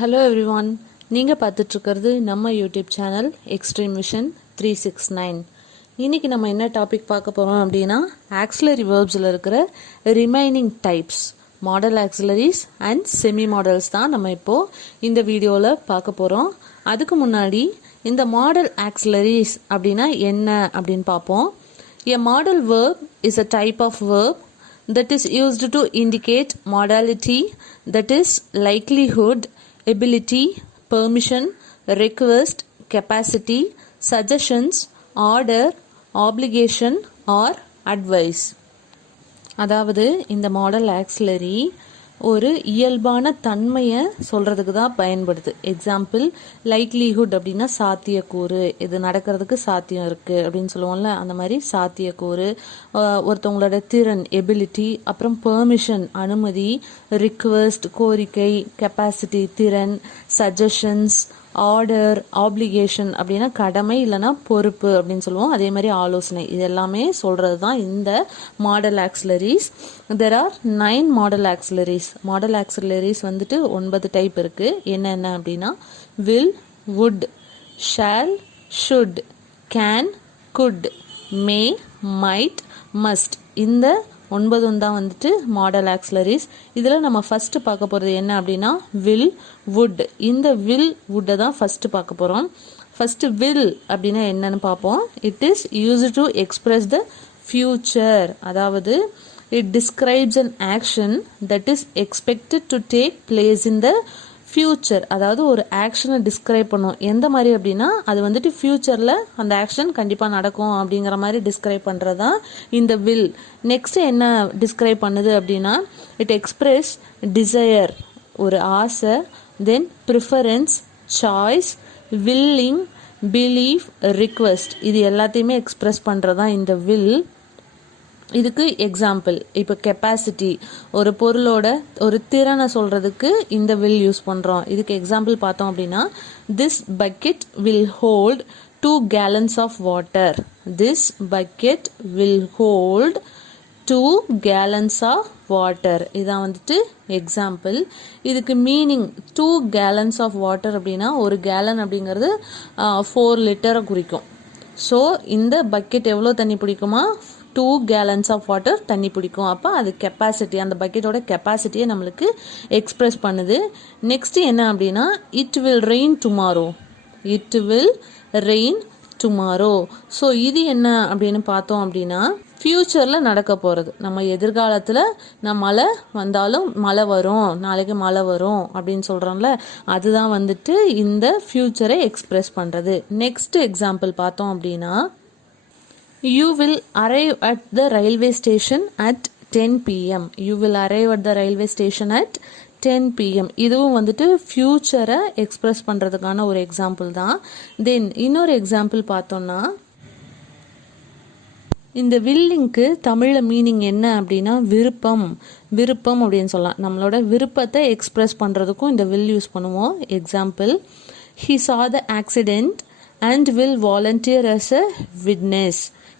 Hello everyone, நீங்கள் பார்த்துட்ருக்கிறது நம்ம YouTube channel extreme vision 369. இன்றைக்கி நம்ம என்ன டாபிக் பார்க்க போகிறோம் அப்படின்னா, ஆக்சிலரி வேர்ப்ஸில் இருக்கிற remaining types, model ஆக்சிலரிஸ் and semi models தான் நம்ம இப்போது இந்த வீடியோவில் பார்க்க போகிறோம். அதுக்கு முன்னாடி இந்த மாடல் ஆக்சிலரிஸ் அப்படின்னா என்ன அப்படின்னு பார்ப்போம். A modal verb is a type of verb that is used to indicate modality, that is likelihood, ability, permission, request, capacity, suggestions, order, obligation or advice. அதாவது இந்த மாடல் ஆக்சிலரி ஒரு இயல்பான தன்மையை சொல்கிறதுக்கு தான் பயன்படுது. எக்ஸாம்பிள், லைக்லிஹுட் அப்படின்னா சாத்தியக்கூறு, இது நடக்கிறதுக்கு சாத்தியம் இருக்குது அப்படின்னு சொல்லுவோம்ல, அந்த மாதிரி சாத்தியக்கூறு. ஒருத்தவங்களோட திறன் எபிலிட்டி, அப்புறம் பெர்மிஷன் அனுமதி, ரிக்வெஸ்ட் கோரிக்கை, கெப்பாசிட்டி திறன், சஜஷன்ஸ், ஆர்டர், ஆப்ளிகேஷன் அப்படின்னா கடமை இல்லைனா பொறுப்பு அப்படின்னு சொல்லுவோம். அதே மாதிரி ஆலோசனை, இது எல்லாமே சொல்கிறது தான் இந்த model auxiliaries. There are 9 model auxiliaries. Model auxiliaries வந்துட்டு 9 டைப் இருக்குது. என்னென்ன அப்படின்னா, will, would, shall, should, can, could, may, might, must. இந்த 9 தான் வந்துட்டு மாடல் ஆக்சிலரிஸ். இதில் நம்ம ஃபஸ்ட்டு பார்க்க போகிறது என்ன அப்படின்னா, வில், வுட். இந்த வில், வுட்டை தான் ஃபஸ்ட்டு பார்க்க போகிறோம். ஃபஸ்ட்டு வில் அப்படின்னா என்னன்னு பார்ப்போம். It is used to express the future. அதாவது it describes an action that is expected to take place in the future. அதாவது ஒரு ஆக்ஷனை டிஸ்கிரைப் பண்ணும். எந்த மாதிரி அப்படின்னா, அது வந்துட்டு ஃபியூச்சரில் அந்த ஆக்ஷன் கண்டிப்பாக நடக்கும் அப்படிங்கிற மாதிரி டிஸ்கிரைப் பண்ணுறது தான் இந்த வில். நெக்ஸ்ட் என்ன டிஸ்கிரைப் பண்ணுது அப்படின்னா, இட் எக்ஸ்பிரஸ் டிசையர், ஒரு ஆசை, then preference, choice, willing, belief, request, இது எல்லாத்தையுமே எக்ஸ்பிரஸ் பண்ணுறது தான் இந்த வில். இதுக்கு எக்ஸாம்பிள், இப்போ கெப்பாசிட்டி, ஒரு பொருளோட ஒரு திறனை சொல்கிறதுக்கு இந்த வில் யூஸ் பண்ணுறோம். இதுக்கு எக்ஸாம்பிள் பார்த்தோம் அப்படின்னா, this bucket will hold 2 gallons of water. This bucket will hold 2 gallons of water. இதான் வந்துட்டு எக்ஸாம்பிள். இதுக்கு மீனிங், 2 gallons ஆஃப் வாட்டர் அப்படின்னா, ஒரு கேலன் அப்படிங்கிறது 4 லிட்டரை குறிக்கும். ஸோ இந்த பக்கெட் எவ்வளோ தண்ணி பிடிக்குமா, 2 gallons ஆஃப் வாட்டர் தண்ணி பிடிக்கும். அப்போ அது கெப்பாசிட்டி, அந்த பக்கெட்டோட கெப்பாசிட்டியை நம்மளுக்கு எக்ஸ்பிரஸ் பண்ணுது. நெக்ஸ்ட் என்ன அப்படின்னா, it will rain tomorrow. It will rain tomorrow. So இது என்ன அப்படின்னு பார்த்தோம் அப்படின்னா, ஃப்யூச்சரில் நடக்க போகிறது. நம்ம எதிர்காலத்தில் மழை வந்தாலும் மழை வரும், நாளைக்கு மழை வரும் அப்படின்னு சொல்கிறோம்ல, அதுதான் வந்துட்டு இந்த ஃப்யூச்சரை எக்ஸ்பிரஸ் பண்ணுறது. நெக்ஸ்ட் எக்ஸாம்பிள் பார்த்தோம் அப்படின்னா, You will arrive at the railway station at 10 p.m. You will arrive at the railway station at 10 p.m. இதுவும் வந்துட்டு ஃபியூச்சரை எக்ஸ்பிரஸ் பண்ணுறதுக்கான ஒரு எக்ஸாம்பிள் தான். தென் இன்னொரு எக்ஸாம்பிள் பார்த்தோம்னா, இந்த வில்லிங்க்கு தமிழில் மீனிங் என்ன அப்படின்னா, விருப்பம். விருப்பம் அப்படின்னு சொல்லலாம். நம்மளோட விருப்பத்தை எக்ஸ்பிரஸ் பண்ணுறதுக்கும் இந்த வில் யூஸ் பண்ணுவோம். Example, he saw the accident and will volunteer as a witness.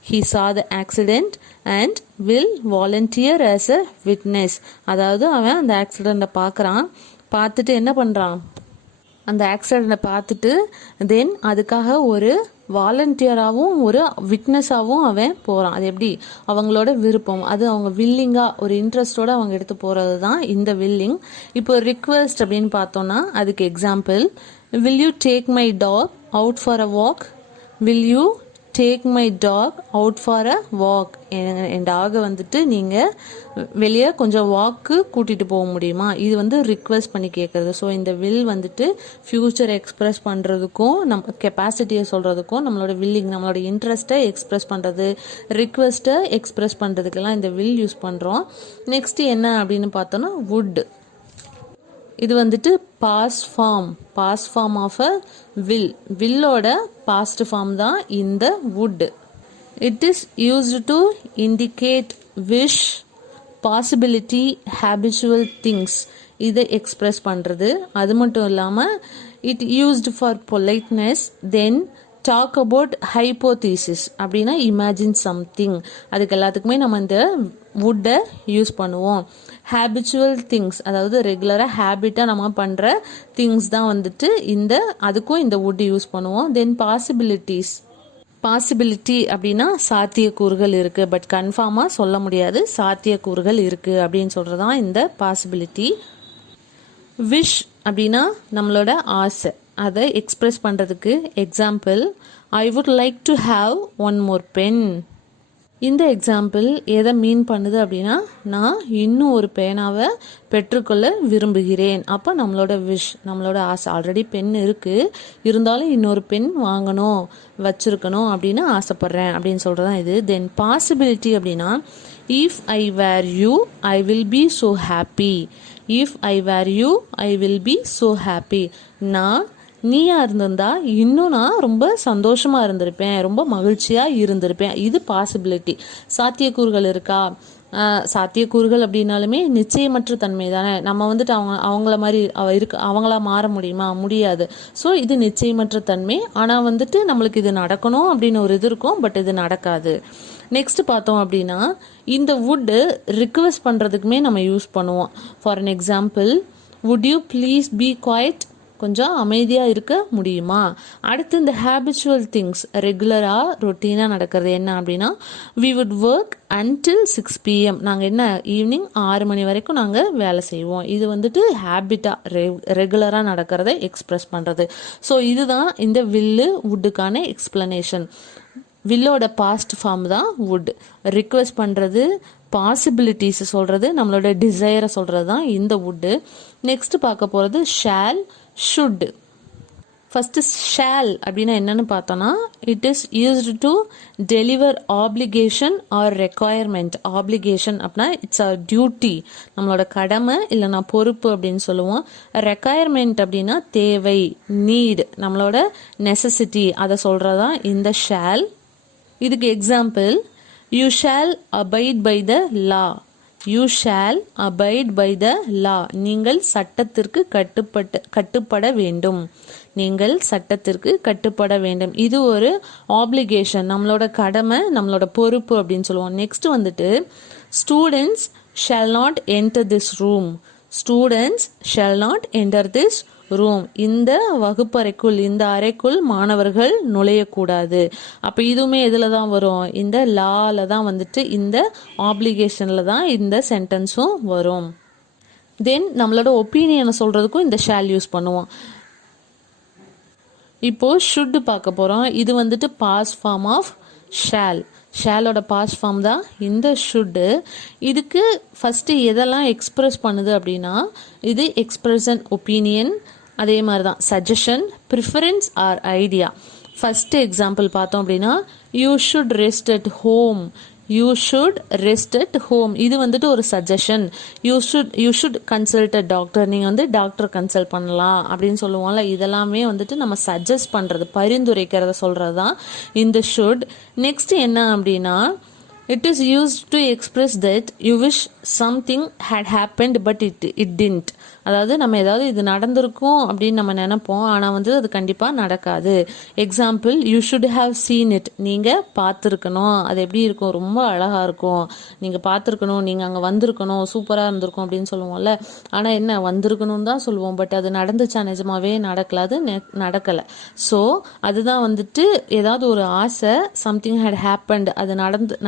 He saw the accident and will volunteer as a witness. அதாவது அவன் அந்த ஆக்சிடெண்ட்டை பார்க்குறான், பார்த்துட்டு என்ன பண்ணுறான், அந்த ஆக்சிடெண்ட்டை பார்த்துட்டு தென் அதுக்காக ஒரு வாலண்டியராகவும் ஒரு விட்னஸாகவும் அவன் போகிறான். அது எப்படி, அவங்களோட விருப்பம், அது அவங்க வில்லிங்காக ஒரு இன்ட்ரெஸ்டோடு அவங்க எடுத்து போகிறது தான் இந்த வில்லிங். இப்போ ரிக்வெஸ்ட் அப்படின்னு பார்த்தோன்னா, அதுக்கு example, will you take my dog out for a walk? will you take my dog out for a walk? என் டாகை வந்துட்டு நீங்கள் வெளியே கொஞ்சம் வாக்கு கூட்டிகிட்டு போக முடியுமா? இது வந்து ரிக்வெஸ்ட் பண்ணி கேட்குறது. ஸோ இந்த வில் வந்துட்டு ஃப்யூச்சர் எக்ஸ்பிரஸ் பண்ணுறதுக்கும், நம்ம கெப்பாசிட்டியை சொல்கிறதுக்கும், நம்மளோட வில்லிங், நம்மளோட இன்ட்ரெஸ்ட்டை எக்ஸ்பிரஸ் பண்ணுறது, ரிக்வெஸ்ட்டை எக்ஸ்பிரஸ் பண்ணுறதுக்கெல்லாம் இந்த வில் யூஸ் பண்ணுறோம். நெக்ஸ்ட் என்ன அப்படின்னு பார்த்தோன்னா, வுட். இது வந்துட்டு past form of a will. வில்லோட பாஸ்ட் ஃபார்ம் தான் இந்த would. It is used to indicate wish, possibility, habitual things, இதை எக்ஸ்பிரஸ் பண்ணுறது. அது மட்டும் இல்லாமல் it used for politeness. Then talk about hypothesis அப்படின்னா இமேஜின் சம்திங். அதுக்கு எல்லாத்துக்குமே நம்ம இந்த வுட்டை யூஸ் பண்ணுவோம். ஹேபிச்சுவல் திங்ஸ், அதாவது ரெகுலராக ஹேபிட்டாக நம்ம பண்ணுற திங்ஸ் தான் வந்துட்டு அதுக்கும் இந்த வுட் யூஸ் பண்ணுவோம். தென் பாசிபிலிட்டி அப்படின்னா சாத்தியக்கூறுகள் இருக்குது, பட் கன்ஃபார்மாக சொல்ல முடியாது, சாத்தியக்கூறுகள் இருக்குது அப்படின்னு சொல்கிறது தான் இந்த பாசிபிலிட்டி. விஷ் அப்படின்னா நம்மளோட ஆசை, அதை எக்ஸ்பிரஸ் பண்ணுறதுக்கு example, I would like to have one more pen. இந்த எக்ஸாம்பிள் எதை மீன் பண்ணுது அப்படின்னா, நான் இன்னும் ஒரு பேனாவை பெற்றுக்கொள்ள விரும்புகிறேன். அப்போ நம்மளோட விஷ், நம்மளோட ஆசை, ஆல்ரெடி பென் இருக்குது, இருந்தாலும் இன்னொரு பென் வாங்கணும், வச்சுருக்கணும் அப்படின்னு ஆசைப்பட்றேன் அப்படின்னு சொல்கிறது தான் இது. தென் பாசிபிலிட்டி அப்படின்னா, if I were you I will be so happy. If I were you I will be so happy. நான் நீயா இருந்திருந்தா இன்னும் நான் ரொம்ப சந்தோஷமாக இருந்திருப்பேன், ரொம்ப மகிழ்ச்சியாக இருந்திருப்பேன். இது பாசிபிலிட்டி. சாத்தியக்கூறுகள் இருக்கா? சாத்தியக்கூறுகள் அப்படின்னாலுமே நிச்சயமற்ற தன்மை தானே. நம்ம வந்துட்டு அவங்கள மாதிரி அவங்களா மாற முடியுமா? முடியாது. ஸோ இது நிச்சயமற்ற தன்மை. ஆனால் வந்துட்டு நம்மளுக்கு இது நடக்கணும் அப்படின்னு ஒரு இது இருக்கும், பட் இது நடக்காது. நெக்ஸ்ட் பார்த்தோம் அப்படின்னா, இந்த வுட்டு ரிக்வெஸ்ட் பண்ணுறதுக்குமே நம்ம யூஸ் பண்ணுவோம். For an example, would you please be quiet, கொஞ்சம் அமைதியாக இருக்க முடியுமா? அடுத்து இந்த ஹேபிச்சுவல் திங்ஸ், ரெகுலராக ரொட்டீனாக நடக்கிறது என்ன அப்படின்னா, we would work until 6 PM. நாங்கள் என்ன ஈவினிங் 6 மணி வரைக்கும் நாங்கள் வேலை செய்வோம். இது வந்துட்டு ஹேபிட்டாக ரெகுலராக நடக்கிறத எக்ஸ்பிரஸ் பண்ணுறது. ஸோ இதுதான் இந்த வில்லு வுட்டுக்கான எக்ஸ்பிளனேஷன். வில்லோட பாஸ்ட் ஃபார்ம் தான் வுட். ரிக்வெஸ்ட் பண்ணுறது, பாசிபிலிட்டிஸ் சொல்கிறது, நம்மளோட டிசைரை சொல்கிறது தான் இந்த வுட்டு. நெக்ஸ்ட் பார்க்க போகிறது ஷால், ஷுட். ஃபஸ்ட்டு ஷால் அப்படின்னா என்னன்னு பார்த்தோன்னா, it is used to deliver application or requirement. Application அப்படின்னா இட்ஸ் அ டியூட்டி, நம்மளோட கடமை இல்லைனா பொறுப்பு அப்படின்னு சொல்லுவோம். ரெக்குயர்மெண்ட் அப்படின்னா தேவை, நீட், நம்மளோட நெசசிட்டி, அதை சொல்கிறதான் இந்த ஷால். இதுக்கு example, you shall abide by the law. You shall abide by the law. நீங்கள் சட்டத்திற்கு கட்டுப்பட வேண்டும். நீங்கள் சட்டத்திற்கு கட்டுப்பட வேண்டும். இது ஒரு ஆப்ளிகேஷன், நம்மளோட கடமை, நம்மளோட பொறுப்பு அப்படின்னு சொல்லுவோம். நெக்ஸ்ட் வந்துட்டு, students shawl not enter this room. Students shawl not enter this room. இந்த வகுப்பறைக்குள், இந்த அறைக்குள் மாணவர்கள் நுழையக்கூடாது. அப்போ இதுவுமே இதில் தான் வரும், இந்த லால தான் வந்துட்டு, இந்த ஆப்ளிகேஷனில் தான் இந்த சென்டென்ஸும் வரும். தென் நம்மளோட ஒப்பீனியனை சொல்கிறதுக்கும் இந்த ஷால் யூஸ் பண்ணுவோம். இப்போது ஷுட் பார்க்க போகிறோம். இது வந்துட்டு பாஸ் ஃபார்ம் ஆஃப் ஷால். ஷாலோட பாஸ் ஃபார்ம் தான் இந்த ஷுட்டு. இதுக்கு ஃபஸ்ட்டு எதெல்லாம் எக்ஸ்பிரஸ் பண்ணுது அப்படின்னா, இது எக்ஸ்பிரஷன் ஒப்பீனியன், அதே மாதிரி தான் suggestion, preference R idea. First example பார்த்தோம் அப்படின்னா, you should rest at home. You should rest at home. இது வந்துட்டு ஒரு suggestion. You should consult a doctor. நீங்கள் வந்து டாக்டர் கன்சல்ட் பண்ணலாம் அப்படின்னு சொல்லுவோம்ல. இதெல்லாமே வந்துட்டு நம்ம சஜஸ்ட் பண்ணுறது, பரிந்துரைக்கிறத சொல்கிறது தான் இந்த ஷுட். நெக்ஸ்ட் என்ன அப்படின்னா, it is used to express that you wish something had happened but it didn't. அதாவது நம்ம ஏதாவது இது நடந்திருக்கும் அப்படின்னு நம்ம நினைப்போம், ஆனால் வந்து அது கண்டிப்பாக நடக்காது. Example, you should have seen it. நீங்கள் பார்த்துருக்கணும், அது எப்படி இருக்கும், ரொம்ப அழகாக இருக்கும், நீங்கள் பார்த்துருக்கணும், நீங்கள் அங்கே வந்திருக்கணும், சூப்பராக இருந்திருக்கும் அப்படின்னு சொல்லுவோம்ல. ஆனால் என்ன, வந்திருக்கணும் தான் சொல்லுவோம், பட் அது நடந்துச்சா? நிஜமாவே நடக்கல, அது நடக்கலை. ஸோ அதுதான் வந்துட்டு, ஏதாவது ஒரு ஆசை, சம்திங் ஹேட் ஹேப்பன்ட், அது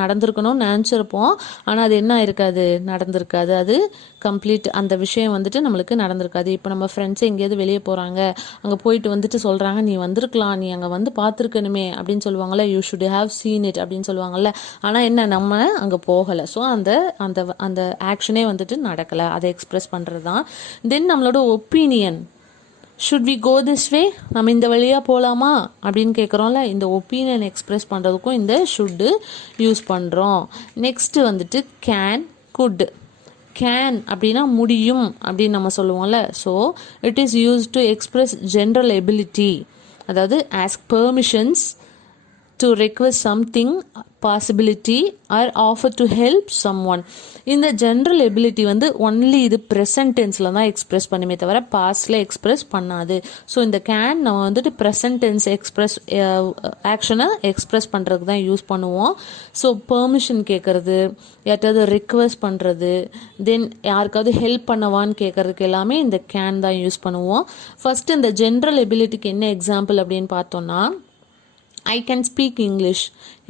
நடந்திருக்கணும்னு நினச்சிருப்போம், ஆனால் அது என்ன இருக்காது, நடந்திருக்காது. அது கம்ப்ளீட், அந்த விஷயம் வந்துட்டு நம்மளுக்கு நடந்திருக்காது. இப்போ நம்ம ஃப்ரெண்ட்ஸை எங்கேயாவது வெளியே போகிறாங்க, அங்கே போயிட்டு வந்துட்டு சொல்கிறாங்க, நீ வந்திருக்கலாம், நீ அங்கே வந்து பார்த்துருக்கணுமே அப்படின்னு சொல்லுவாங்கள்ல, you should have seen it அப்படின்னு சொல்லுவாங்கள்ல. ஆனால் என்ன, நம்ம அங்கே போகலை. ஸோ அந்த அந்த அந்த ஆக்ஷனே வந்துட்டு நடக்கலை, அதை எக்ஸ்பிரஸ் பண்ணுறது தான். தென் நம்மளோட opinion, should we go this way, நம்ம இந்த வழியாக போகலாமா அப்படின்னு கேட்குறோம்ல. இந்த ஒப்பீனியன் எக்ஸ்பிரஸ் பண்ணுறதுக்கும் இந்த ஷுட்டு யூஸ் பண்ணுறோம். நெக்ஸ்ட்டு வந்துட்டு கேன், குட். கேன் அப்படின்னா முடியும் அப்படின்னு நம்ம சொல்லுவோம்ல. So it is use to express general ability, அதாவது ask permissions to request something, possibility or offer to help someone. இந்த ஜென்ரல் எபிலிட்டி வந்து ஒன்லி இது ப்ரெசன்ட் டென்ஸில் தான் எக்ஸ்பிரஸ் பண்ணுமே தவிர பாஸ்டில் எக்ஸ்பிரஸ் பண்ணாது. ஸோ இந்த கேன் நம்ம வந்துட்டு ப்ரெசன்ட் டென்ஸ் எக்ஸ்பிரஸ் ஆக்ஷனை எக்ஸ்பிரஸ் பண்ணுறதுக்கு தான் யூஸ் பண்ணுவோம். ஸோ பெர்மிஷன் கேட்குறது, யார்ட்டாவது ரிக்வெஸ்ட் பண்ணுறது, தென் யாருக்காவது ஹெல்ப் பண்ணவான்னு கேட்குறதுக்கு எல்லாமே இந்த கேன் தான் யூஸ் பண்ணுவோம். ஃபர்ஸ்ட் இந்த ஜென்ரல் எபிலிட்டிக்கு என்ன எக்ஸாம்பிள் அப்படின்னு பார்த்தோம்னா, ஐ கேன் ஸ்பீக் இங்கிலீஷ்,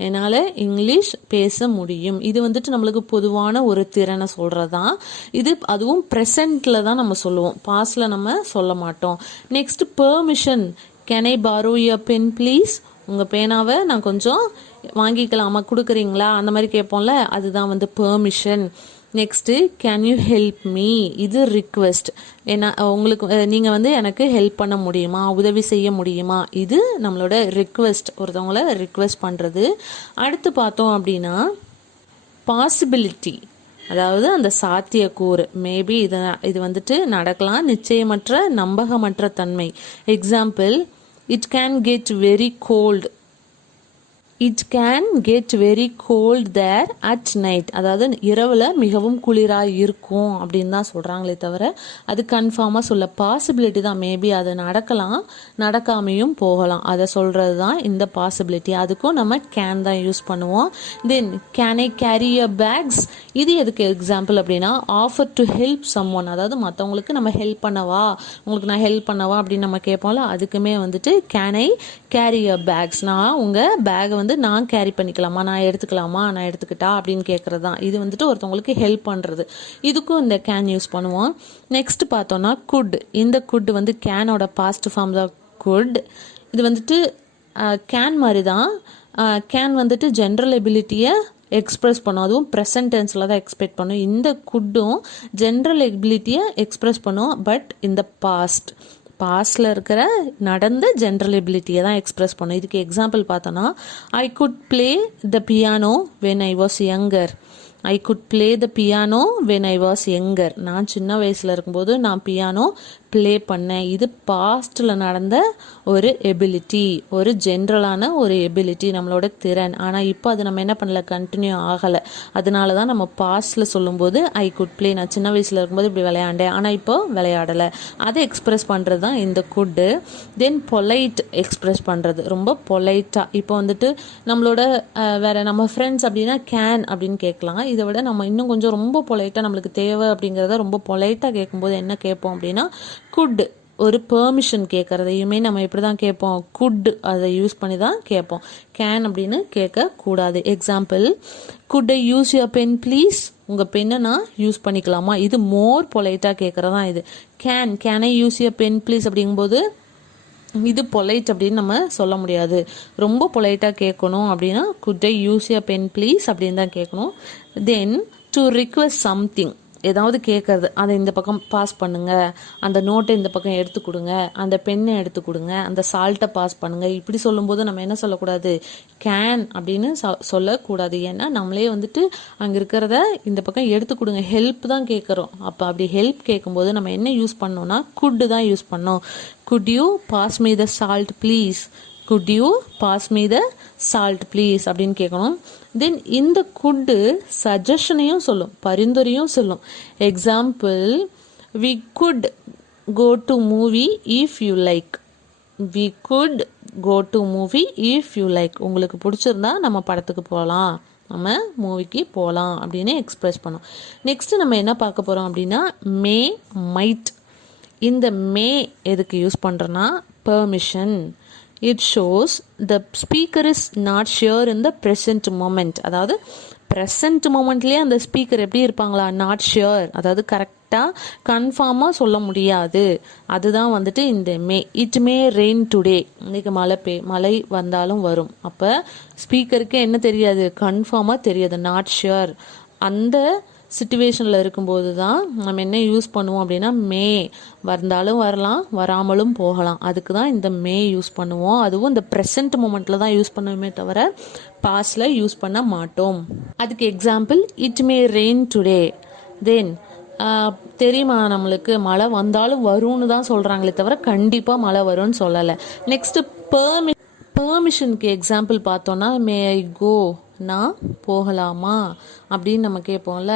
என்னால் இங்கிலீஷ் பேச முடியும். இது வந்துட்டு நம்மளுக்கு பொதுவான ஒரு திறனை சொல்கிறது தான் இது. அதுவும் ப்ரெசண்ட்டில் தான் நம்ம சொல்லுவோம், பாஸ்டில் நம்ம சொல்ல மாட்டோம். Next permission, can I borrow your pen please, உங்கள் பேனாவை நான் கொஞ்சம் வாங்கிக்கலாமா, கொடுக்குறீங்களா, அந்த மாதிரி கேட்போம்ல, அதுதான் வந்து permission. Next can you help me, இது ரிக்வெஸ்ட், ஏன்னா உங்களுக்கு நீங்கள் வந்து எனக்கு ஹெல்ப் பண்ண முடியுமா, உதவி செய்ய முடியுமா, இது நம்மளோட ரிக்வெஸ்ட், ஒருத்தவங்கள ரிக்வெஸ்ட் பண்ணுறது. அடுத்து பார்த்தோம் அப்படின்னா பாசிபிலிட்டி, அதாவது அந்த சாத்தியக்கூறு, மேபி இது வந்துட்டு நடக்கலாம், நிச்சயமற்ற நம்பகமற்ற தன்மை. Example, it can get very cold, it can get very cold there at night, அதாவது இரவில் மிகவும் குளிராக இருக்கும் அப்படின்னு தான் சொல்கிறாங்களே தவிர அது கன்ஃபார்மாக சொல்ல, பாசிபிலிட்டி தான், மேபி அது நடக்கலாம், நடக்காமையும் போகலாம், அதை சொல்கிறது தான் இந்த பாசிபிலிட்டி. அதுக்கும் நம்ம கேன் தான் யூஸ் பண்ணுவோம். Then can I carry your bags, இது எதுக்கு எக்ஸாம்பிள் அப்படின்னா ஆஃபர் டு ஹெல்ப் சம்ஒன், அதாவது மற்றவங்களுக்கு நம்ம ஹெல்ப் பண்ணவா, உங்களுக்கு நான் ஹெல்ப் பண்ணவா அப்படின்னு நம்ம கேட்போம்ல, அதுக்குமே வந்துட்டு can I carry your bags, நான் உங்கள் பேகை வந்து நான் கேரி பண்ணிக்கலாமா, நான் எடுத்துக்கலாமா, நான் எடுத்துக்கிட்டா அப்படின்னு கேட்குறது தான். இது வந்துட்டு ஒருத்தவங்களுக்கு ஹெல்ப் பண்ணுறது, இதுக்கும் இந்த கேன் யூஸ் பண்ணுவோம். நெக்ஸ்ட் பார்த்தோன்னா குட், இந்த குட் வந்து கேனோட பாஸ்ட் ஃபார்ம் தான் குட். இது வந்துட்டு கேன் மாதிரி தான். கேன் வந்துட்டு ஜென்ரல் எபிலிட்டியை எக்ஸ்பிரஸ் பண்ணும், அதுவும் ப்ரெசன்ட் டென்ஸில் தான் எக்ஸ்பெக்ட் பண்ணும். இந்த குட்டும் ஜென்ரல் எபிலிட்டியை எக்ஸ்பிரஸ் பண்ணும், பட் இந்த பாஸ்டில் இருக்கிற நடந்த ஜென்ரல் எபிலிட்டியை தான் எக்ஸ்பிரஸ் பண்ணும். இதுக்கு எக்ஸாம்பிள் பார்த்தோன்னா, I could play the piano when I was younger, I could play the piano when I was younger, நான் சின்ன வயசில் இருக்கும்போது நான் பியானோ ப்ளே பண்ணேன். இது பாஸ்டில் நடந்த ஒரு எபிலிட்டி, ஒரு ஜென்ரலான ஒரு எபிலிட்டி, நம்மளோட திறன். ஆனால் இப்போ அது நம்ம என்ன பண்ணல, கண்டினியூ ஆகலை. அதனால தான் நம்ம பாஸ்டில் சொல்லும்போது ஐ குட் ப்ளே, நான் சின்ன வயசில் இருக்கும்போது இப்படி விளையாண்டேன், ஆனால் இப்போ விளையாடலை, அதை எக்ஸ்பிரஸ் பண்ணுறது தான் இந்த குட்டு. தென் பொலைட், எக்ஸ்பிரஸ் பண்ணுறது ரொம்ப பொலைட்டாக. இப்போ வந்துட்டு நம்மளோட வேறு நம்ம ஃப்ரெண்ட்ஸ் அப்படின்னா கேன் அப்படின்னு கேட்கலாம். இதை விட நம்ம இன்னும் கொஞ்சம் ரொம்ப பொலைட்டாக நம்மளுக்கு தேவை அப்படிங்கிறத ரொம்ப பொலைட்டாக கேட்கும்போது என்ன கேட்போம் அப்படின்னா குட், ஒரு பெர்மிஷன் கேட்குறதையுமே நம்ம எப்படி தான் கேட்போம், குட் அதை யூஸ் பண்ணி தான் கேட்போம், கேன் அப்படின்னு கேட்கக்கூடாது. Example, could I use your pen please, உங்கள் பெண்ணை நான் யூஸ் பண்ணிக்கலாமா, இது மோர் பொலைட்டாக கேட்குறதான். இது can I use your pen please அப்படிங்கும்போது இது பொலைட் அப்படின்னு நம்ம சொல்ல முடியாது. ரொம்ப பொலைட்டாக கேட்கணும் அப்படின்னா could I use your pen please அப்படின்னு தான் கேட்கணும். தென் டு ரிக்வெஸ்ட் சம்திங், ஏதாவது கேட்கறது, அதை இந்த பக்கம் பாஸ் பண்ணுங்க, அந்த நோட்டை இந்த பக்கம் எடுத்து கொடுங்க, அந்த பெண்ணை எடுத்து கொடுங்க, அந்த சால்ட்டை பாஸ் பண்ணுங்க, இப்படி சொல்லும்போது நம்ம என்ன சொல்லக்கூடாது, கேன் அப்படின்னு சொல்லக்கூடாது. ஏன்னா நம்மளே வந்துட்டு அங்கே இருக்கிறத இந்த பக்கம் எடுத்து கொடுங்க, ஹெல்ப் தான் கேட்குறோம். அப்போ அப்படி ஹெல்ப் கேட்கும்போது நம்ம என்ன யூஸ் பண்ணோம்னா குட் தான் யூஸ் பண்ணோம். Could you pass me the salt please, could you pass me the salt please அப்படின்னு கேட்கணும். தென் இந்த குட்டு சஜஷனையும் சொல்லும், பரிந்துரையும் சொல்லும். Example, we could go to movie if you like, we could go to movie if you like, உங்களுக்கு பிடிச்சிருந்தா நம்ம படத்துக்கு போகலாம், நம்ம மூவிக்கு போகலாம் அப்படின்னு எக்ஸ்பிரஸ் பண்ணோம். நெக்ஸ்ட் நம்ம என்ன பார்க்க போகிறோம் அப்படின்னா மே, மைட். இந்த மே எதுக்கு யூஸ் பண்ணுறோன்னா permission. It shows the speaker is not sure in the present moment, அதாவது ப்ரெசன்ட் மூமெண்ட்லேயே அந்த ஸ்பீக்கர் எப்படி இருப்பாங்களா, நாட் ஷியோர், அதாவது கரெக்டாக கன்ஃபார்மாக சொல்ல முடியாது. அதுதான் வந்துட்டு இந்த மே. இட் மே ரெயின் டுடே, இன்றைக்கி மழை வந்தாலும் வரும். அப்போ ஸ்பீக்கருக்கு என்ன தெரியாது, கன்ஃபார்மாக தெரியாது, நாட் ஷியோர். அந்த சிச்சுவேஷனில் இருக்கும்போது தான் நம்ம என்ன யூஸ் பண்ணுவோம் அப்படின்னா மே, வந்தாலும் வரலாம், வராமலும் போகலாம், அதுக்கு தான் இந்த மே யூஸ் பண்ணுவோம். அதுவும் இந்த ப்ரெசன்ட் மூமெண்ட்டில் தான் யூஸ் பண்ணுவோமே தவிர பாஸ்டில் யூஸ் பண்ண மாட்டோம். அதுக்கு example, it may rain today. Then தெரியுமா, நம்மளுக்கு மழை வந்தாலும் வரும்னு தான் சொல்கிறாங்களே தவிர கண்டிப்பாக மழை வரும்னு சொல்லலை. நெக்ஸ்ட்டு பெர்மிஷனுக்கு எக்ஸாம்பிள் பார்த்தோன்னா மே ஐ கோ, நான் போகலாமா அப்படின்னு நம்ம கேட்போம்ல.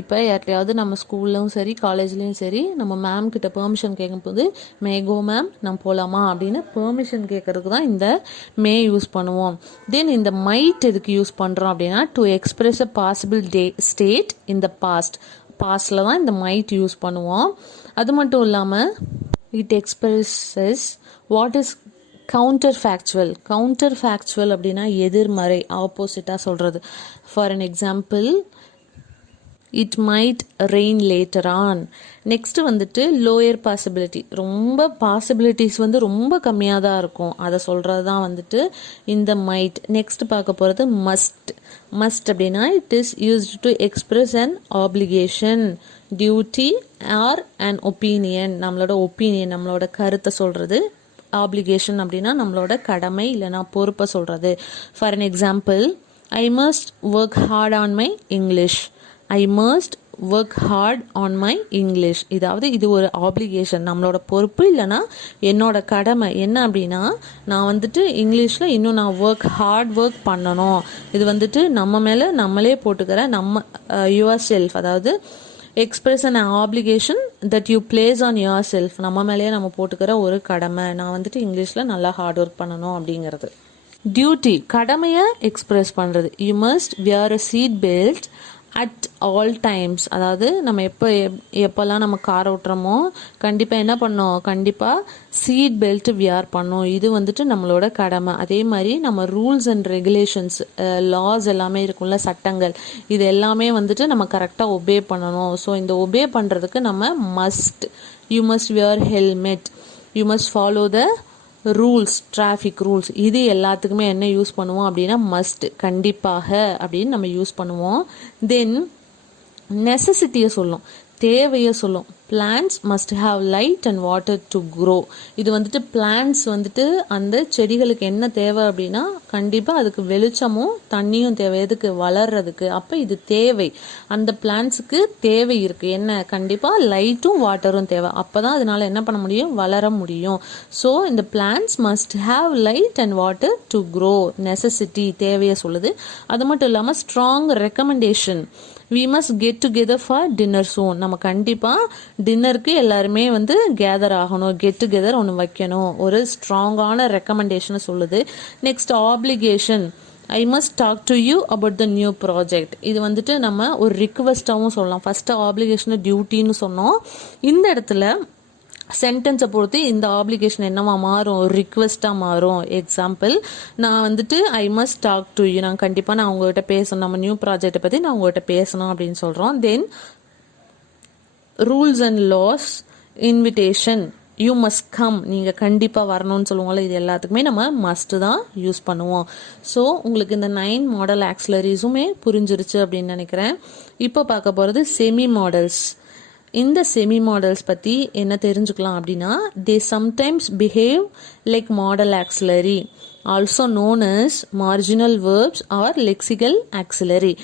இப்போ யார்ட்டையாவது நம்ம ஸ்கூல்லையும் சரி காலேஜ்லேயும் சரி நம்ம மேம் கிட்ட பெர்மிஷன் கேட்கும்போது மே கோ மேம் நான் போகலாமா அப்படின்னு பெர்மிஷன் கேட்கறதுக்கு தான் இந்த மே யூஸ் பண்ணுவோம். தென் இந்த மைட் எதுக்கு யூஸ் பண்ணுறோம் அப்படின்னா to express a possible state in the பாஸ்டில் தான் இந்த மைட் யூஸ் பண்ணுவோம். அது மட்டும் இல்லாமல் it expresses what is counterfactual அப்படின்னா எதிர்மறை, ஆப்போசிட்டாக சொல்கிறது. For an example it might rain later on. Next வந்துட்டு லோயர் பாசிபிலிட்டி, ரொம்ப பாசிபிலிட்டிஸ் வந்து ரொம்ப கம்மியாக தான் இருக்கும், அதை சொல்கிறது தான் வந்துட்டு இந்த மைட். நெக்ஸ்ட் பார்க்க போகிறது மஸ்ட் அப்படின்னா it is used to express an application, duty R an opinion, நம்மளோட கருத்தை சொல்கிறது. ஆப்ளிகேஷன் அப்படின்னா நம்மளோட கடமை இல்லைனா பொறுப்பை சொல்கிறது. For an example I must work hard on my English. இது ஒரு ஆப்ளிகேஷன், நம்மளோட பொறுப்பு இல்லைனா என்னோட கடமை. என்ன அப்படின்னா நான் வந்துட்டு இங்கிலீஷில் இன்னும் நான் ஒர்க் பண்ணணும். இது வந்துட்டு நம்ம மேலே நம்மளே போட்டுக்கிற யுவர் செல்ஃப், அதாவது express an application that you place on your self, நம்ம மேலேயே நம்ம போட்டுக்கிற ஒரு கடமை. நான் வந்துட்டு இங்கிலீஷில் நல்லா ஹார்ட் ஒர்க் பண்ணணும் அப்படிங்கிறது. டியூட்டி, கடமையை எக்ஸ்பிரஸ் பண்ணுறது. You must wear a seat belt at all times, அதாவது நம்ம எப்போல்லாம் நம்ம கார் ஓட்டுறோமோ கண்டிப்பாக என்ன பண்ணோம், கண்டிப்பாக சீட் பெல்ட் வியர் பண்ணோம். இது வந்துட்டு நம்மளோட கடமை. அதே மாதிரி நம்ம ரூல்ஸ் அண்ட் ரெகுலேஷன்ஸ், லாஸ் எல்லாமே இருக்கும்ல, சட்டங்கள், இது எல்லாமே வந்துட்டு நம்ம கரெக்டாக ஒபே பண்ணணும். ஸோ இந்த ஒபே பண்ணுறதுக்கு நம்ம you must wear helmet, you must follow the rules, traffic rules. இது எல்லாத்துக்குமே என்ன யூஸ் பண்ணுவோம் அப்படின்னா மஸ்ட், கண்டிப்பாக அப்படின்னு நம்ம யூஸ் பண்ணுவோம். தென் நெசசிட்டியை சொல்லும், தேவையை சொல்லும். Plants must have light and water to grow. இது வந்துட்டு பிளான்ஸ் வந்துட்டு அந்த செடிகளுக்கு என்ன தேவை அப்படின்னா கண்டிப்பாக அதுக்கு வெளிச்சமும் தண்ணியும் தேவை, எதுக்கு, வளர்றதுக்கு. அப்போ இது தேவை, அந்த பிளான்ஸுக்கு தேவை இருக்குது, என்ன, கண்டிப்பாக லைட்டும் வாட்டரும் தேவை. அப்போ தான் அதனால என்ன பண்ண முடியும், வளர முடியும். ஸோ இந்த plants must have light and water to grow, necessity, தேவையை சொல்லுது. அது மட்டும் இல்லாமல் strong recommendation, we must get together for dinner soon. நம்ம கண்டிப்பாக டின்னருக்கு எல்லாருமே வந்து கேதர் ஆகணும், கெட் டுகெதர் ஒன்று வைக்கணும், ஒரு ஸ்ட்ராங்கான ரெக்கமெண்டேஷனை சொல்லுது. Next application, I must talk to you about the new project. இது வந்துட்டு நம்ம ஒரு ரிக்வெஸ்ட்டாகவும் சொல்லலாம். ஃபஸ்ட்டு ஆப்ளிகேஷனை டியூட்டின்னு சொன்னோம். இந்த இடத்துல சென்டென்ஸை பொறுத்து இந்த ஆப்ளிகேஷன் என்னவா மாறும், ரிக்வெஸ்ட்டாக மாறும். எக்ஸாம்பிள், நான் வந்துட்டு I must talk to you, நான் கண்டிப்பாக நான் உங்கள்கிட்ட பேசணும், நம்ம நியூ ப்ராஜெக்டை பற்றி நான் உங்கள்கிட்ட பேசணும் அப்படின்னு சொல்கிறோம். Then rules and laws, invitation, you must come, நீங்கள் கண்டிப்பாக வரணும்னு சொல்லுவோம்ல, இது எல்லாத்துக்குமே நம்ம மஸ்ட்டு தான் யூஸ் பண்ணுவோம். ஸோ உங்களுக்கு இந்த 9 மாடல் ஆக்சிலரிஸுமே புரிஞ்சிருச்சு அப்படின்னு நினைக்கிறேன். இப்போ பார்க்க போகிறது செமி மாடல்ஸ். இந்த செமி மாடல்ஸ் பற்றி என்ன தெரிஞ்சுக்கலாம் அப்படின்னா, they sometimes behave like modal auxiliary, also known as marginal verbs or lexical auxiliary.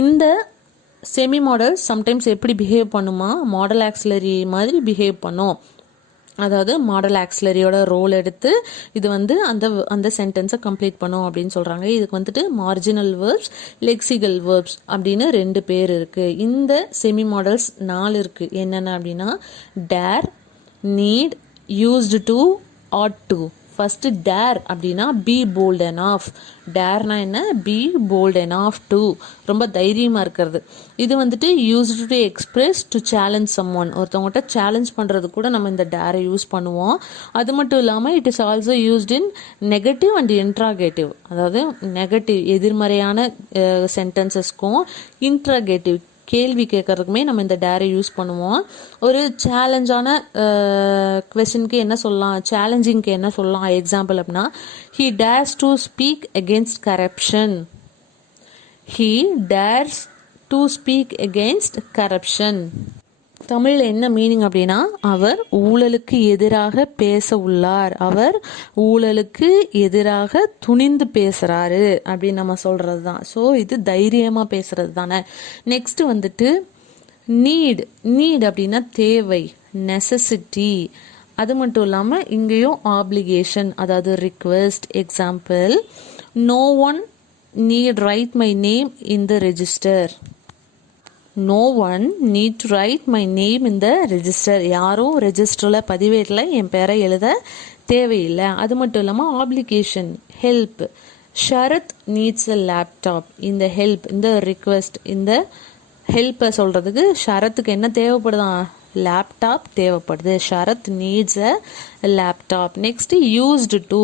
இந்த செமி மாடல் சம்டைம்ஸ் எப்படி பிஹேவ் பண்ணுமா, மாடல் ஆக்சிலரி மாதிரி பிஹேவ் பண்ணும். அதாவது மாடல் ஆக்சிலரியோட ரோல் எடுத்து இது வந்து அந்த சென்டென்ஸை கம்ப்ளீட் பண்ணும் அப்படின்னு சொல்கிறாங்க. இதுக்கு வந்துட்டு மார்ஜினல் வேர்ப்ஸ், லெக்சிகல் வேர்ப்ஸ் அப்படின்னு 2 பேர் இருக்குது. இந்த செமி மாடல்ஸ் 4 இருக்குது. என்னென்ன அப்படின்னா dare, need, used to, ought to. First dare அப்படின்னா பி போல்ட் அண்ட் ஆஃப். டேர்னா என்ன, பி போல்ட் அண்ட் ஆஃப் டு, ரொம்ப தைரியமாக இருக்கிறது. இது வந்துட்டு used to express to challenge someone, ஒருத்தவங்கள்ட்ட சேலஞ்ச் பண்ணுறது கூட நம்ம இந்த டேரை யூஸ் பண்ணுவோம். அது மட்டும் இல்லாமல் it is also used in negative and interrogative, அதாவது நெகட்டிவ் எதிர்மறையான சென்டென்சஸ்க்கும் இன்ட்ராகேட்டிவ் கேள்வி கேட்கறதுக்குமே நம்ம இந்த டேரை யூஸ் பண்ணுவோம். ஒரு சேலஞ்சான கொஸ்டினுக்கு என்ன சொல்லலாம், சேலஞ்சிங்க்கு என்ன சொல்லலாம் எக்ஸாம்பிள் அப்படின்னா he dares to speak against corruption. he dares to speak against corruption. தமிழில் என்ன மீனிங் அப்படின்னா அவர் ஊழலுக்கு எதிராக பேச உள்ளார், அவர் ஊழலுக்கு எதிராக துணிந்து பேசுகிறாரு அப்படின்னு நம்ம சொல்கிறது தான். ஸோ இது தைரியமாக பேசுகிறது தானே. நெக்ஸ்ட்டு வந்துட்டு நீட் அப்படின்னா தேவை, நெசசிட்டி. அது மட்டும் இல்லாமல் இங்கேயும் ஆப்ளிகேஷன், அதாவது request. Example, no one need write my name in the register. No one need to write my name in the register. யாரும் ரெஜிஸ்டரில் பதிவேட்டில் என் பேரை எழுத தேவையில்லை. அது மட்டும் இல்லாமல் obligation, help. Sharath needs a laptop. இந்த ஹெல்ப், இந்த ரிக்வெஸ்ட், இந்த ஹெல்ப்பை சொல்கிறதுக்கு ஷரத்துக்கு என்ன தேவைப்படுதான்? லேப்டாப் தேவைப்படுது. Sharath needs a laptop. Next used to.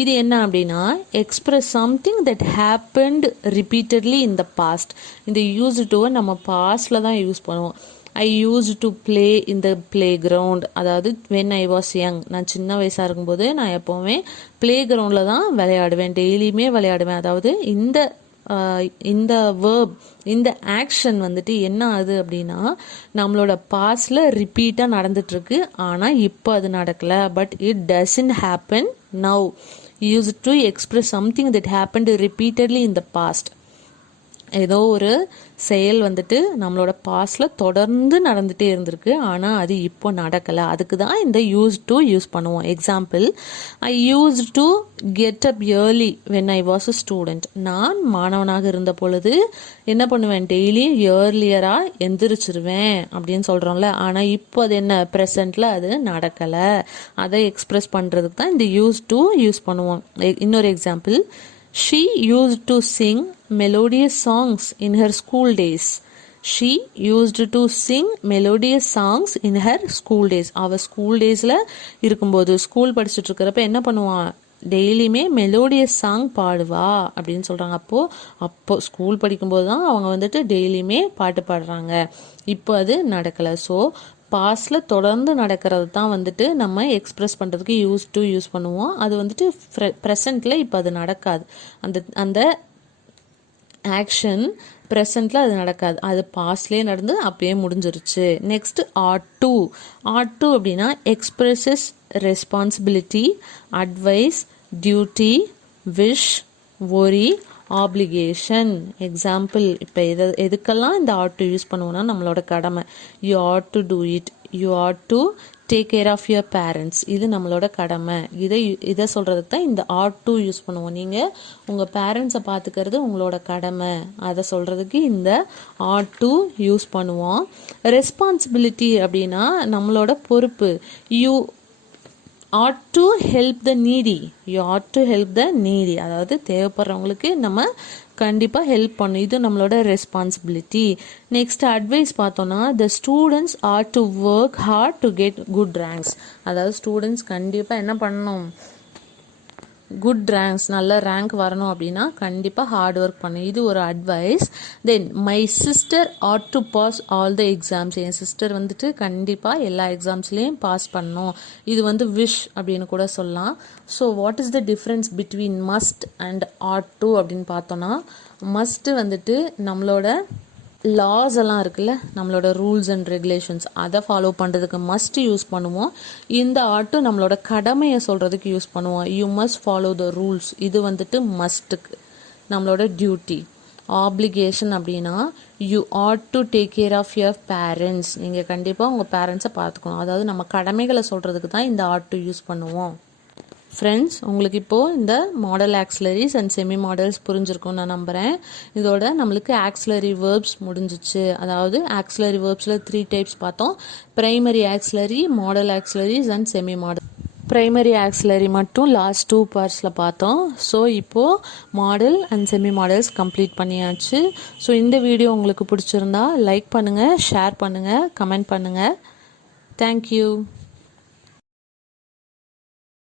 இது என்ன அப்படின்னா express something that happened repeatedly in the past. இந்த யூஸ்டு டுவை நம்ம பாஸ்டில் தான் யூஸ் பண்ணுவோம். I used to play in the playground. அதாவது வென் ஐ வாஸ் யங், நான் சின்ன வயசாக இருக்கும்போது நான் எப்போவுமே பிளே கிரவுண்டில் தான் விளையாடுவேன், டெய்லியுமே விளையாடுவேன். அதாவது இந்த வேர்ப், இந்த ஆக்ஷன் வந்துட்டு என்ன ஆகுது அப்படின்னா நம்மளோட பாஸ்ட்ல ரிப்பீட்டாக நடந்துட்டுருக்கு. ஆனால் இப்போ அது நடக்கல. But it doesn't happen now. Used to express something that happened repeatedly in the past. ஏதோ ஒரு செயல் வந்துட்டு நம்மளோட பாஸ்ட்ல தொடர்ந்து நடந்துகிட்டே இருந்திருக்கு, ஆனால் அது இப்போ நடக்கலை. அதுக்கு தான் இந்த யூஸ் டு யூஸ் பண்ணுவோம். Example, I use to get up yearly when I was a student. நான் மாணவனாக இருந்த பொழுது என்ன பண்ணுவேன்? டெய்லி இயர்லியராக எந்திரிச்சிருவேன் அப்படின்னு சொல்கிறோம்ல. ஆனால் இப்போ அது என்ன? ப்ரெசண்ட்டில் அது நடக்கலை. அதை எக்ஸ்பிரஸ் பண்ணுறதுக்கு தான் இந்த யூஸ் டு யூஸ் பண்ணுவோம். இன்னொரு example, she used to sing melodious songs in her school days. She used to sing melodious songs in her school days. அவ ஸ்கூல் டேஸில் இருக்கும்போது, ஸ்கூல் படிச்சுட்டு இருக்கிறப்ப என்ன பண்ணுவான்? டெய்லியுமே மெலோடியஸ் சாங் பாடுவா அப்படின்னு சொல்கிறாங்க. அப்போ ஸ்கூல் படிக்கும்போது தான் அவங்க வந்துட்டு டெய்லியுமே பாட்டு பாடுறாங்க. இப்போ அது நடக்கலை. ஸோ பாஸ்டில் தொடர்ந்து நடக்கிறது தான் வந்துட்டு நம்ம எக்ஸ்பிரஸ் பண்ணுறதுக்கு யூஸ் டு யூஸ் பண்ணுவோம். அது வந்துட்டு ப்ரெசண்ட்டில் இப்போ அது நடக்காது. அந்த ஆக்ஷன் ப்ரெசண்ட்டில் அது நடக்காது. அது பாஸ்ட்லேயே நடந்து அப்படியே முடிஞ்சிருச்சு. Next ought to. Ought to அப்படின்னா expresses responsibility, advice, duty, wish, worry, obligation. Example, இப்போ எதுக்கெல்லாம் இந்த ஆட் டு யூஸ் பண்ணுவோம்னா நம்மளோட கடமை. You ought to do it, you ought to take care of your parents. இது நம்மளோட கடமை. இதை சொல்கிறதுக்கு தான் இந்த ஆட் டு யூஸ் பண்ணுவோம். நீங்கள் உங்கள் பேரண்ட்ஸை பார்த்துக்கிறது உங்களோட கடமை, அதை சொல்கிறதுக்கு இந்த ஆட் டு யூஸ் பண்ணுவோம். ரெஸ்பான்சிபிலிட்டி அப்படின்னா நம்மளோட பொறுப்பு. You ought to help the needy. You ought to help the needy. அதாவது தேவைப்படுறவங்களுக்கு நம்ம கண்டிப்பாக ஹெல்ப் பண்ணும். இது நம்மளோட ரெஸ்பான்சிபிலிட்டி. நெக்ஸ்ட் அட்வைஸ் பார்த்தோன்னா, the students are to work hard to get good ranks. அதாவது ஸ்டூடெண்ட்ஸ் கண்டிப்பாக என்ன பண்ணணும்? குட் ரேங்க்ஸ், நல்ல ரேங்க் வரணும் அப்படின்னா கண்டிப்பாக ஹார்ட் ஒர்க் பண்ணணும். இது ஒரு advice. Then my sister ought to pass all the exams. என் சிஸ்டர் வந்துட்டு கண்டிப்பாக எல்லா எக்ஸாம்ஸ்லேயும் பாஸ் பண்ணணும். இது வந்து விஷ் அப்படின்னு கூட சொல்லலாம். So what is the difference between must and ought to அப்படின்னு பார்த்தோன்னா, மஸ்ட்டு வந்துட்டு நம்மளோட லாஸ் எல்லாம் இருக்குல்ல, நம்மளோட ரூல்ஸ் அண்ட் ரெகுலேஷன்ஸ், அதை ஃபாலோ பண்ணுறதுக்கு மஸ்ட் யூஸ் பண்ணுவோம். இந்த ஆட்டு நம்மளோட கடமையை சொல்கிறதுக்கு யூஸ் பண்ணுவோம். You must follow the rules. இது வந்துட்டு மஸ்ட்டுக்கு நம்மளோட டியூட்டி. ஆப்ளிகேஷன் அப்படின்னா you ought to take care of your parents. நீங்கள் கண்டிப்பாக உங்கள் பேரண்ட்ஸை பார்த்துக்கணும். அதாவது நம்ம கடமைகளை சொல்கிறதுக்கு தான் இந்த ஆட் டு யூஸ் பண்ணுவோம். ஃப்ரெண்ட்ஸ், உங்களுக்கு இப்போது இந்த மாடல் ஆக்சிலரிஸ் அண்ட் செமி மாடல்ஸ் புரிஞ்சிருக்கும்னு நான் நம்புகிறேன். இதோட நம்மளுக்கு ஆக்சிலரி வேர்ப்ஸ் முடிஞ்சிச்சு. அதாவது ஆக்சிலரி வேர்ப்ஸில் 3 டைப்ஸ் பார்த்தோம். Primary auxiliary, model ஆக்சிலரிஸ் and semi model. Primary auxiliary மட்டும் லாஸ்ட் 2 பார்ட்ஸில் பார்த்தோம். ஸோ இப்போது model and semi models complete பண்ணியாச்சு. ஸோ இந்த வீடியோ உங்களுக்கு பிடிச்சிருந்தா லைக் பண்ணுங்கள், ஷேர் பண்ணுங்கள், கமெண்ட் பண்ணுங்கள். தேங்க்யூ.